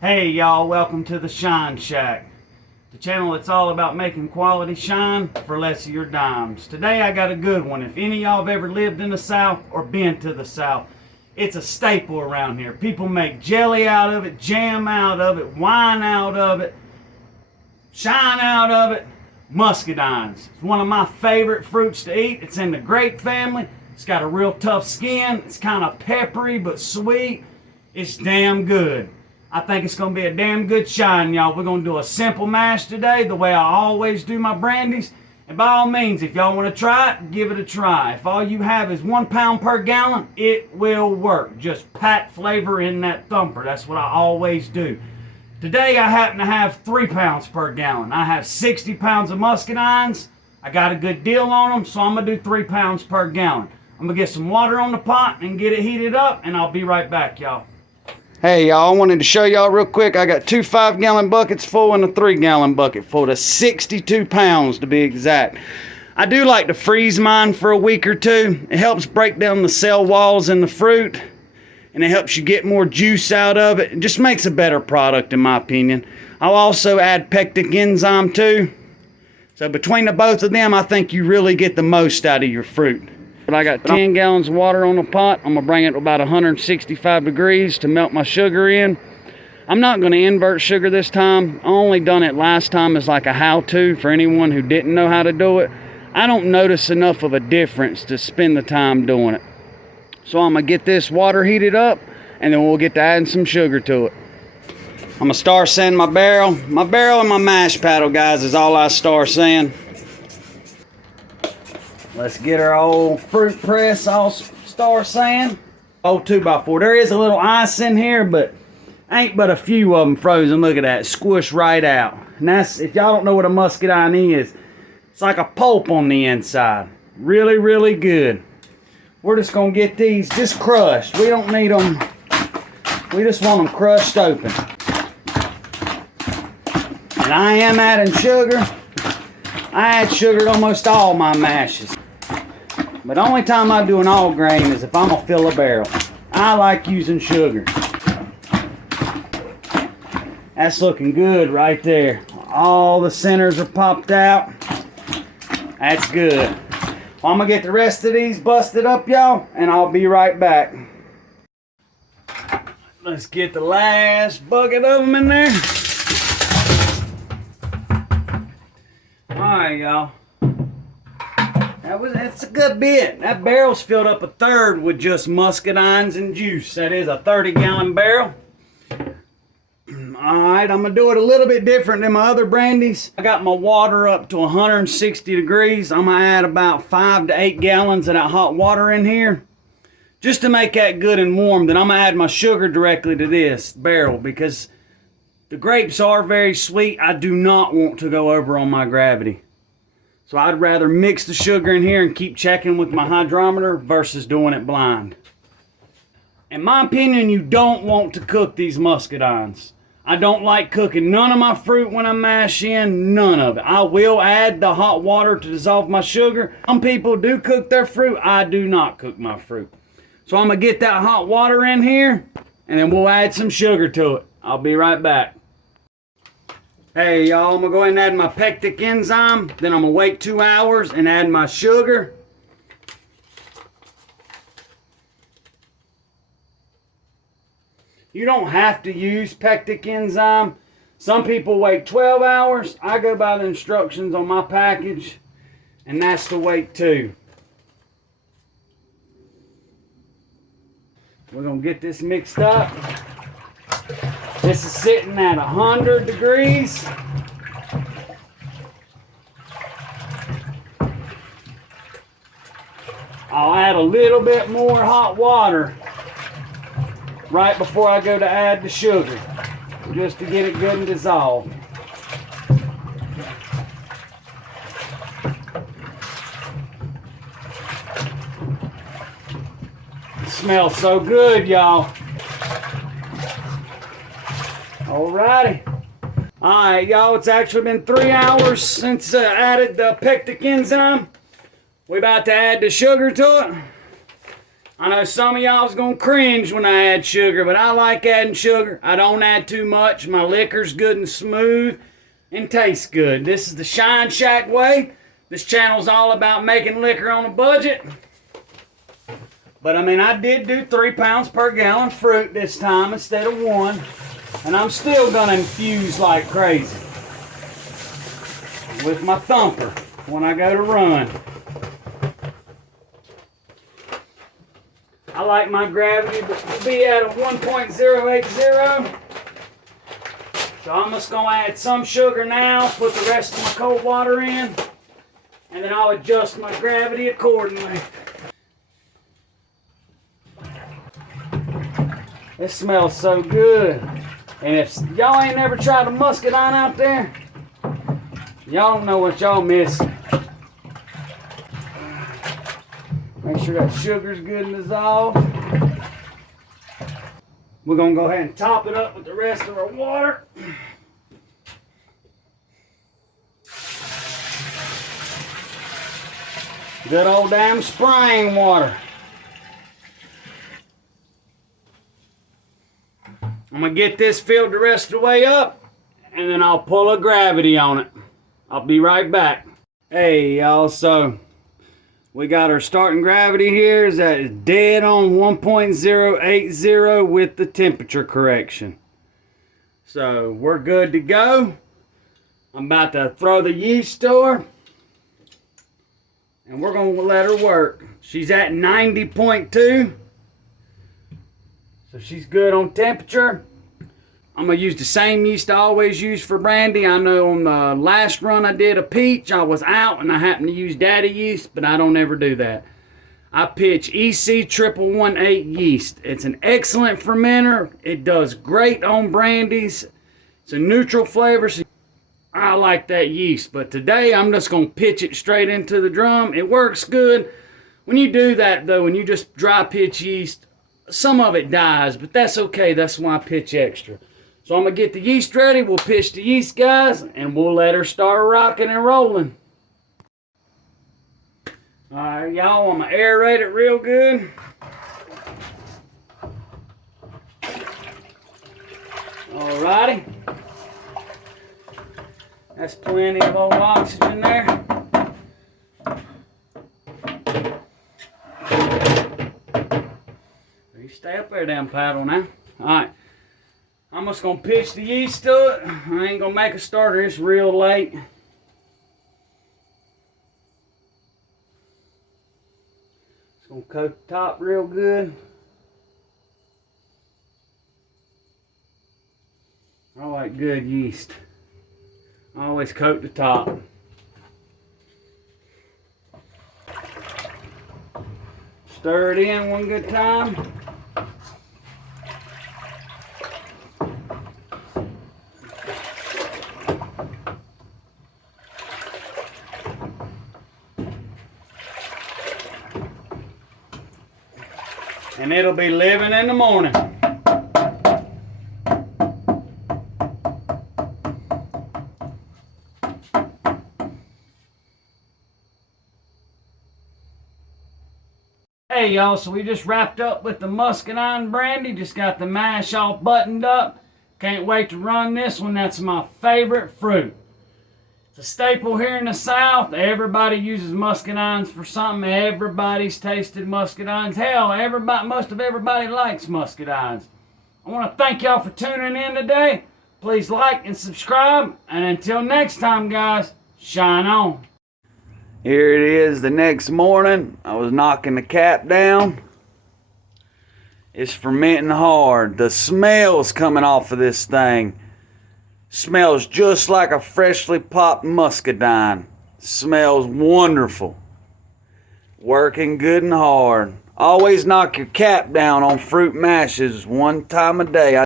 Hey y'all, welcome to the Shine Shack, the channel that's all about making quality shine for less of your dimes. Today I got a good one. If any of y'all have ever lived in the South or been to the South, it's a staple around here. People make jelly out of it, jam out of it, wine out of it, shine out of it. Muscadines. It's one of my favorite fruits to eat. It's in the grape family. It's got a real tough skin. It's kind of peppery but sweet. It's damn good. I think it's going to be a damn good shine, y'all. We're going to do a simple mash today, the way I always do my brandies. And by all means, if y'all want to try it, give it a try. If all you have is 1 pound per gallon, it will work. Just pack flavor in that thumper. That's what I always do. Today, I happen to have 3 pounds per gallon. I have 60 pounds of muscadines. I got a good deal on them, so I'm going to do 3 pounds per gallon. I'm going to get some water on the pot and get it heated up, and I'll be right back, y'all. Hey y'all, I wanted to show y'all real quick. I got 2 5-gallon buckets full and a 3-gallon bucket full. That's 62 pounds to be exact. I do like to freeze mine for a week or two. It helps break down the cell walls in the fruit, and it helps you get more juice out of it. It just makes a better product in my opinion. I'll also add pectic enzyme too. So between the both of them, I think you really get the most out of your fruit. But I got 10 gallons of water on the pot. I'm gonna bring it to about 165 degrees to melt my sugar in. I'm not gonna invert sugar this time. I only done it last time as like a how-to for anyone who didn't know how to do it. I don't notice enough of a difference to spend the time doing it. So I'm gonna get this water heated up and then we'll get to adding some sugar to it. I'm gonna start sanding my barrel. My barrel and my mash paddle, guys, is all I start sanding. Let's get our old fruit press all star sand. Old 2x4. There is a little ice in here, but ain't but a few of them frozen. Look at that, squish right out. And that's, if y'all don't know what a muscadine is, it's like a pulp on the inside. Really, really good. We're just gonna get these just crushed. We don't need them, we just want them crushed open. And I am adding sugar. I add sugar to almost all my mashes. But the only time I do an all grain is if I'm gonna fill a barrel. I like using sugar. That's looking good right there. All the centers are popped out. That's good. Well, I'm gonna get the rest of these busted up, y'all, and I'll be right back. Let's get the last bucket of them in there. Alright, y'all. That's a good bit. That barrel's filled up 1/3 with just muscadines and juice. That is a 30-gallon barrel. Alright, I'm going to do it a little bit different than my other brandies. I got my water up to 160 degrees. I'm going to add about 5 to 8 gallons of that hot water in here, just to make that good and warm. Then I'm going to add my sugar directly to this barrel because the grapes are very sweet. I do not want to go over on my gravity. So I'd rather mix the sugar in here and keep checking with my hydrometer versus doing it blind. In my opinion, you don't want to cook these muscadines. I don't like cooking none of my fruit when I mash in, none of it. I will add the hot water to dissolve my sugar. Some people do cook their fruit. I do not cook my fruit. So I'm going to get that hot water in here and then we'll add some sugar to it. I'll be right back. Hey y'all, I'm going to go ahead and add my pectic enzyme. Then I'm going to wait 2 hours and add my sugar. You don't have to use pectic enzyme. Some people wait 12 hours. I go by the instructions on my package, and that's to wait 2. We're going to get this mixed up. This is sitting at 100 degrees. I'll add a little bit more hot water right before I go to add the sugar, just to get it good and dissolved. It smells so good, y'all. Alrighty. Alright, y'all, it's actually been 3 hours since I added the pectic enzyme. We're about to add the sugar to it. I know some of y'all's gonna cringe when I add sugar, but I like adding sugar. I don't add too much. My liquor's good and smooth and tastes good. This is the Shine Shack way. This channel's all about making liquor on a budget. But I mean, I did do 3 pounds per gallon fruit this time instead of 1. And I'm still gonna infuse like crazy with my thumper when I go to run. I like my gravity to be at a 1.080. So I'm just gonna add some sugar now, put the rest of my cold water in, and then I'll adjust my gravity accordingly. This smells so good. And if y'all ain't never tried a muscadine out there, y'all don't know what y'all missing. Make sure that sugar's good and dissolved. We're gonna go ahead and top it up with the rest of our water. Good old damn spring water. I'm gonna get this filled the rest of the way up, and then I'll pull a gravity on it. I'll be right back. Hey y'all, so we got our starting gravity here is at dead on 1.080 with the temperature correction. So we're good to go. I'm about to throw the yeast to her, and we're gonna let her work. She's at 90.2. So she's good on temperature. I'm gonna use the same yeast I always use for brandy. I know on the last run I did a peach, I was out and I happened to use daddy yeast, but I don't ever do that. I pitch EC 1118 yeast. It's an excellent fermenter. It does great on brandies. It's a neutral flavor, so I like that yeast. But today I'm just gonna pitch it straight into the drum. It works good. When you do that though, when you just dry pitch yeast, some of it dies, but that's okay. That's why I pitch extra. So I'm gonna get the yeast ready. We'll pitch the yeast, guys, and we'll let her start rocking and rolling. All right, y'all, I'm gonna aerate it real good. All righty. That's plenty of old oxygen there. You stay up there, damn paddle now. All right. I'm just gonna pitch the yeast to it. I ain't gonna make a starter. It's real late. Just gonna coat the top real good. I like good yeast. I always coat the top. Stir it in one good time. And it'll be living in the morning. Hey y'all, so we just wrapped up with the Muscadine Brandy. Just got the mash all buttoned up. Can't wait to run this one. That's my favorite fruit. It's a staple here in the South. Everybody uses muscadines for something. Everybody's tasted muscadines. Hell, most of everybody likes muscadines. I want to thank y'all for tuning in today. Please like and subscribe. And until next time, guys, shine on. Here it is the next morning. I was knocking the cap down. It's fermenting hard. The smell's coming off of this thing. Smells just like a freshly popped muscadine. Smells wonderful. Working good and hard. Always knock your cap down on fruit mashes 1 time a day.